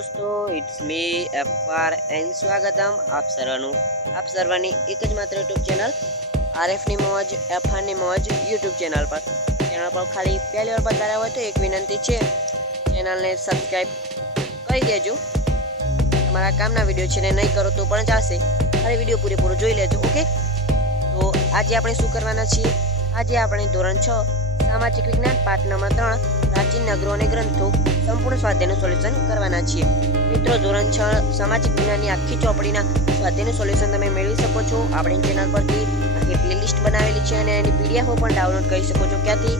दोस्तों, it's me FR and स्वागतम आप सर्वांनी एक ज मात्र यूट्यूब चैनल RF ની મોજ FR ની મોજ यूट्यूब चैनल पर खाली पहली વાર પધાર્યા હોય તો એક વિનંતી છે, ચેનલને સબસ્ક્રાઇબ કરી દેજો। તમારા કામના વિડિયો છે ને નહીં કરો તો પણ ચાલશે, ખાલી વિડિયો પૂરેપૂરો જોઈ લેજો। ઓકે, તો આજે આપણે શું કરવાના છીએ? આજે આપણે ધોરણ 6 सामाजिक विज्ञान पाठ नंबर 3 प्राचीन नगरों और ग्रंथों संपूर्ण स्वाध्यायનું સોલ્યુશન કરવાના છીએ। મિત્રો, ધોરણ 6 સામાજિક વિજ્ઞાનની આખી ચોપડીના સ્વાધ્યાયનું સોલ્યુશન તમે મેળવી શકો છો આપણી ચેનલ પરથી। આખી પ્લેલિસ્ટ બનાવેલી છે અને એની PDF પણ ડાઉનલોડ કરી શકો છો ક્યાંથી?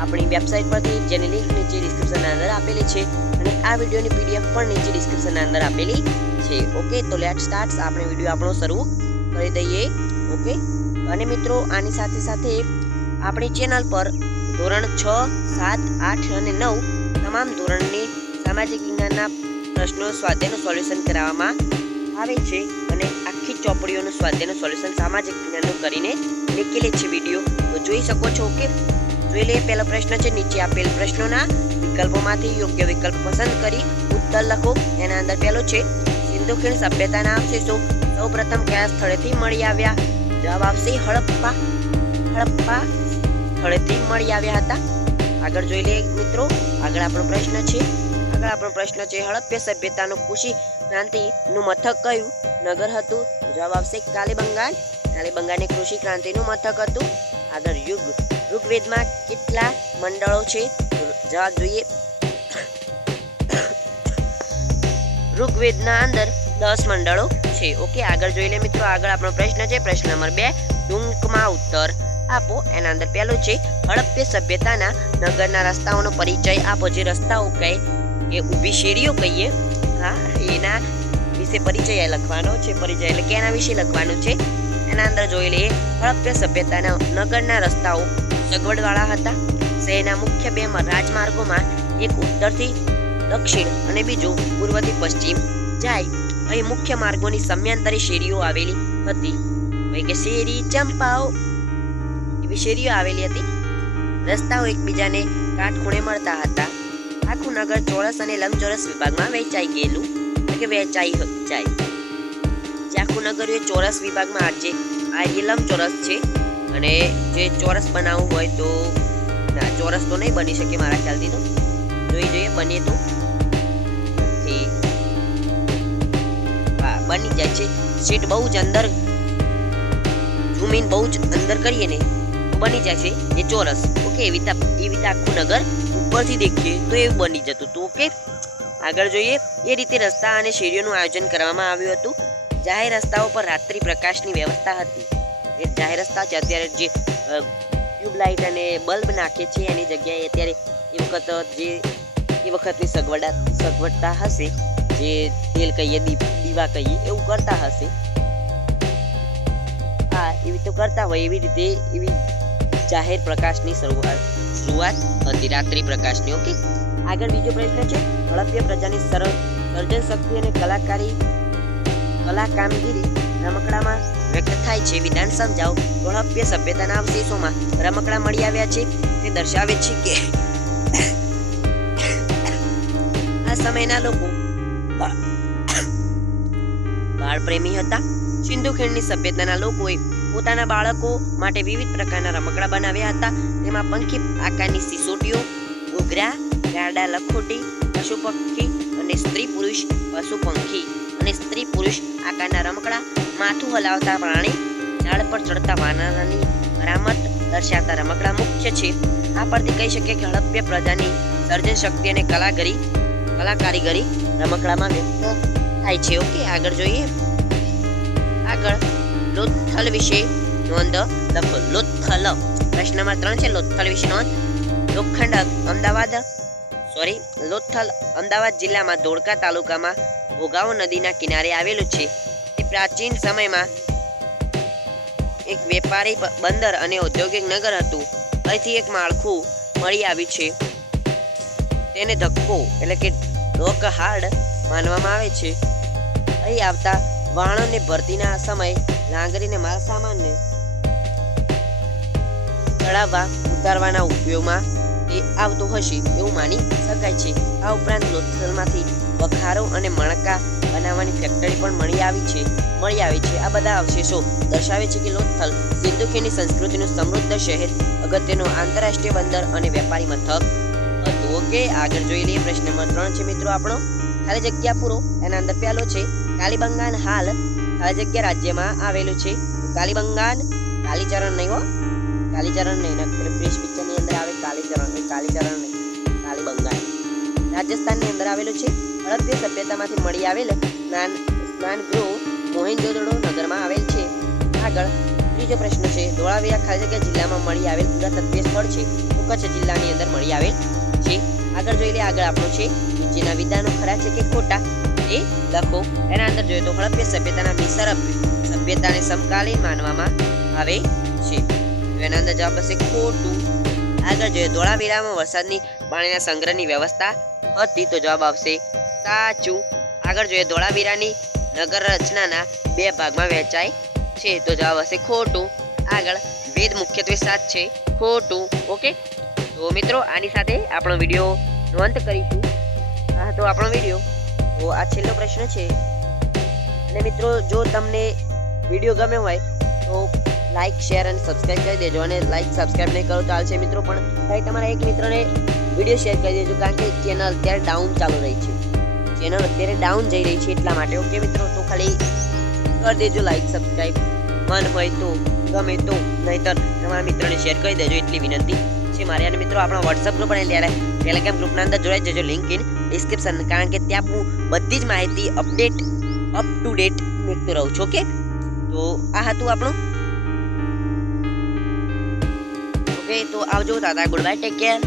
આપણી વેબસાઇટ પરથી, જેની લિંક નીચે ડિસ્ક્રિપ્શનના અંદર આપેલી છે અને આ વિડિયોની PDF પણ નીચે ડિસ્ક્રિપ્શનના અંદર આપેલી છે। ઓકે, તો લેટ સ્ટાર્ટ, આપણે વિડિયો આપણો શરૂ કરી દઈએ। ઓકે, અને મિત્રો આની સાથે સાથે આપણી ચેનલ પર ધોરણ 6, 7, 8 અને 9 તમામ ધોરણની સામાજિક વિજ્ઞાનના પ્રશ્નો સ્વાધ્યાયનું સોલ્યુશન કરાવવામાં આવે છે અને આખી ચોપડીઓનું સ્વાધ્યાયનું સોલ્યુશન સામાજિક વિજ્ઞાનનું કરીને મૂકેલી છે વિડિયો, તો જોઈ શકો છો। કે જોઈ લઈએ, પહેલો પ્રશ્ન છે, નીચે આપેલ પ્રશ્નોના વિકલ્પોમાંથી યોગ્ય વિકલ્પ પસંદ કરી ઉત્તર લખો। એના અંદર પહેલો છે, સિંધુ ખીણ સભ્યતાના અવશેષો સૌપ્રથમ કયા સ્થળેથી મળી આવ્યા? જવાબ આવશે હડપ્પા સ્થળેથી મળી આવ્યા હતા। આગળ જોઈ લઈએ મિત્રો, આગળ આપણો પ્રશ્ન છે હડપ્પા સભ્યતાનું કૃષિ ક્રાંતિનું મથક કયું નગર હતું? જવાબ આવશે કાલીબંગાની કૃષિ ક્રાંતિનું મથક હતું। આગળ ઋગ્વેદમાં કેટલા મંડળો છે? જવાબ જોઈએ, ઋગ્વેદના અંદર 10 મંડળો છે। ઓકે, આગળ જોઈ લે મિત્રો, આગળ આપણો પ્રશ્ન છે પ્રશ્ન નંબર 2, ટૂંકમાં ઉત્તર આપો। એના અંદર પહેલું છે, હડપ્પા સભ્યતાના નગરના રસ્તાઓનો પરિચય આપો। જે રસ્તાઓ કહે કે ઊભી શેરીઓ કહીએ, હા, એના વિશે પરિચય લખવાનો છે। પરિચય એટલે કે એના વિશે લખવાનું છે। એના અંદર જોઈ લઈએ, હડપ્પા સભ્યતાના નગરના રસ્તાઓ સગવડવાળા હતા। શહેરના મુખ્ય 2 રાજમાર્ગોમાં એક ઉત્તરથી દક્ષિણ અને બીજો પૂર્વથી પશ્ચિમ જાય। અહીં મુખ્ય માર્ગોની સમયાંતરે શેરીઓ આવેલી હતી, એટલે કે શેરી ચંપાઓ એવી શેરીઓ આવેલી હતી। રસ્તાઓ એકબીજાને કાટખૂણે મળતા હતા। આખું નગર ચોરસ અને લંબચોરસ વિભાગમાં વહેંચાઈ ગયેલું, એટલે કે વહેંચાઈ જાય। જે આખું નગર એ ચોરસ વિભાગમાં, આજે આ એ લંબચોરસ છે અને જે ચોરસ બનાવવું હોય તો ના, ચોરસ તો નહીં બની શકે મારા ખ્યાલથી, તો જોઈએ બને તો બની જાય છે। સીટ બહુ જ અંદર ઝૂમ બહુ જ અંદર કરીએ ને તો બની જાય છે એ ચોરસ। ઓકે, એવી રીતે આખું નગર ઉપરથી દેખીએ તો એવું બની જતું હતું। ઓકે, આગળ જોઈએ, એ રીતે રસ્તા અને શેરીઓનું આયોજન કરવામાં આવ્યું હતું। જાહેર રસ્તાઓ પર રાત્રિ પ્રકાશની વ્યવસ્થા હતી। જે જાહેર રસ્તા છે, અત્યારે જે ટ્યુબલાઇટ અને બલ્બ નાખે છે એની જગ્યાએ અત્યારે એ વખતની સગવડતા હશે, જે તેલ કહીએ, દીવા કહીએ, એવું કરતા હશે। હા, એવી તો કરતા હોય, એવી રીતે એવી જાહેર પ્રકાશની શરૂઆત હતી, રાત્રિ પ્રકાશની। ઓકે, આગળ બીજો પ્રશ્ન છે, હડપ્પા પ્રજાની સર્જન શક્તિ અને કલા કામગીરી રમકડામાં વ્યક્ત થાય છે। વિધાન સમજાવો। હડપ્પા સભ્યતાના અવશેષોમાં રમકડા મળી આવ્યા છે, તે દર્શાવે છે કે આ સમયના લોકો બાળપ્રેમી હતા। સિંધુ ખીણની સભ્યતાના લોકોએ પોતાના બાળકો માટે વિવિધ પ્રકારના રમકડા બનાવ્યા હતા। તેમાં પંખી આકારની સિસોટીઓ, ઘૂઘરા, ગાડા, લખોટી, પશુ પક્ષી અને સ્ત્રી પુરુષ આકારના રમકડા, માથું હલાવતા પ્રાણી, ઝાડ પર ચડતા વાનરની કરામત દર્શાવતા રમકડા મુખ્ય છે। આ પરથી કહી શકીએ કે હડપ્પા પ્રજાની સર્જન શક્તિ અને કલા કારીગરી રમકડામાં વ્યક્ત થાય છે। ઓકે, આગળ જોઈએ, આગળ લોથલ વિશે નોંધ લખો। લોથલ પ્રશ્ન નંબર 3 છે, લોથલ વિશે નોંધ। લોથલ અમદાવાદ જિલ્લામાં ધોળકા તાલુકામાં ભોગાવો નદીના કિનારે આવેલું છે। તે પ્રાચીન સમયમાં એક વેપારી બંદર અને ઔદ્યોગિક નગર હતું। અહીંથી એક માળખું મળી આવ્યું છે, તેને ધક્કો એટલે કે ડોક હાર્ડ માનવામાં આવે છે। અહીં આવતા વાહનોને ભરતીના સમયે લાંગરીને માલ સામાનને ચડાવવા ઉતારવાના ઉપયોગમાં તે આવતો હશે એવું માની શકાય છે। આ ઉપરાંત લોથલમાંથી બખારો અને મણકા બનાવવાની ફેક્ટરી પણ મળી આવી છે. આ બધા અવશેષો દર્શાવે છે કે લોથલ સિંધુ ખીણની સંસ્કૃતિનું સમૃદ્ધ શહેર, અગત્યનું આંતરરાષ્ટ્રીય બંદર અને વેપારી મથક હતું. ઓકે, આગળ જોઈ લઈએ. પ્રશ્ન નંબર 3 છે મિત્રો આપણો, ખાલી જગ્યા પૂરો. એના અંદર પહેલો છે કાલીબંગાન હાલ ખાલી જગ્યા રાજ્યમાં આવેલું છે. તો કાલીબંગાન, કાલીચરણ નહીં હો, કાલીચરણ નહીં, પ્રેસ પિક્ચરની અંદર આવે કાલીચરણ નહીં, કાલીબંગાન રાજસ્થાનની અંદર આવેલું છે. હડપ્પા સભ્યતામાંથી મળી આવેલ સ્નાનગૃહ મોહેંજો-દડો નગરમાં આવેલ છે. આગળ ત્રીજો પ્રશ્ન છે, ધોળાવીરા ખાલી જગ્યા જિલ્લામાં મળી આવેલ પુરાતત્વીય સ્થળ છે. તો કચ્છ જિલ્લાની અંદર મળી આવેલ છે. આગળ જોઈ લે. આગળ આપણું છે નીચેના વિધાનો ખરા છે કે ખોટા એ લખો. એના અંદર જોઈએ તો હડપ્પા સભ્યતાના મિસર સભ્યતાને સમકાલીન માનવામાં આવે છે. એના અંદર જવાબ હશે ખોટું. આગળ જોઈએ ધોળાવીરામાં વરસાદની પાણીના સંગ્રહની વ્યવસ્થા હતી. તો જવાબ આવશે સાચું. આગળ જોઈએ ધોળાવીરાની નગર રચનાના 2 ભાગમાં વહેંચાય છે. તો જવાબ હશે ખોટું. આગળ વેદ મુખ્યત્વે 7 છે. ખોટું. ઓકે, તો મિત્રો આની સાથે આપણો વિડીયોનો અંત કરીશું. આ હતો આપણો વિડીયો. તો આ છેલ્લો પ્રશ્ન છે. અને મિત્રો જો તમને વિડીયો ગમ્યો હોય તો લાઈક, શેર અને સબસ્ક્રાઇબ કરી દેજો. અને લાઈક, સબસ્ક્રાઇબ નહીં કરો તો ચાલશે મિત્રો, પણ ભાઈ તમારા એક મિત્રને વિડીયો શેર કરી દેજો, કારણ કે ચેનલ અત્યારે ડાઉન ચાલુ રહી છે. ચેનલ અત્યારે ડાઉન જઈ રહી છે એટલા માટે. ઓકે મિત્રો, તો ખાલી કરી દેજો લાઈક, સબસ્ક્રાઇબ. મન હોય તો, ગમે તો, નહીતર તમારા મિત્રોને શેર કરી દેજો, એટલી વિનંતી છે મારી. અને મિત્રો આપણા વોટ્સઅપ ગ્રુપ અને ટેલિગ્રામ ગ્રુપના અંદર જોડાઈ જજો, લિંક ઇન ડિસ્ક્રિપ્શન, કારણ કે ત્યાં હું બધી જ માહિતી અપ ટુ ડેટ મૂકતો રહું છું. ઓકે, તો આ હતું આપણું. ઓકે, તો આવજો દાદા, ગુડ બાય, ટેક કેર.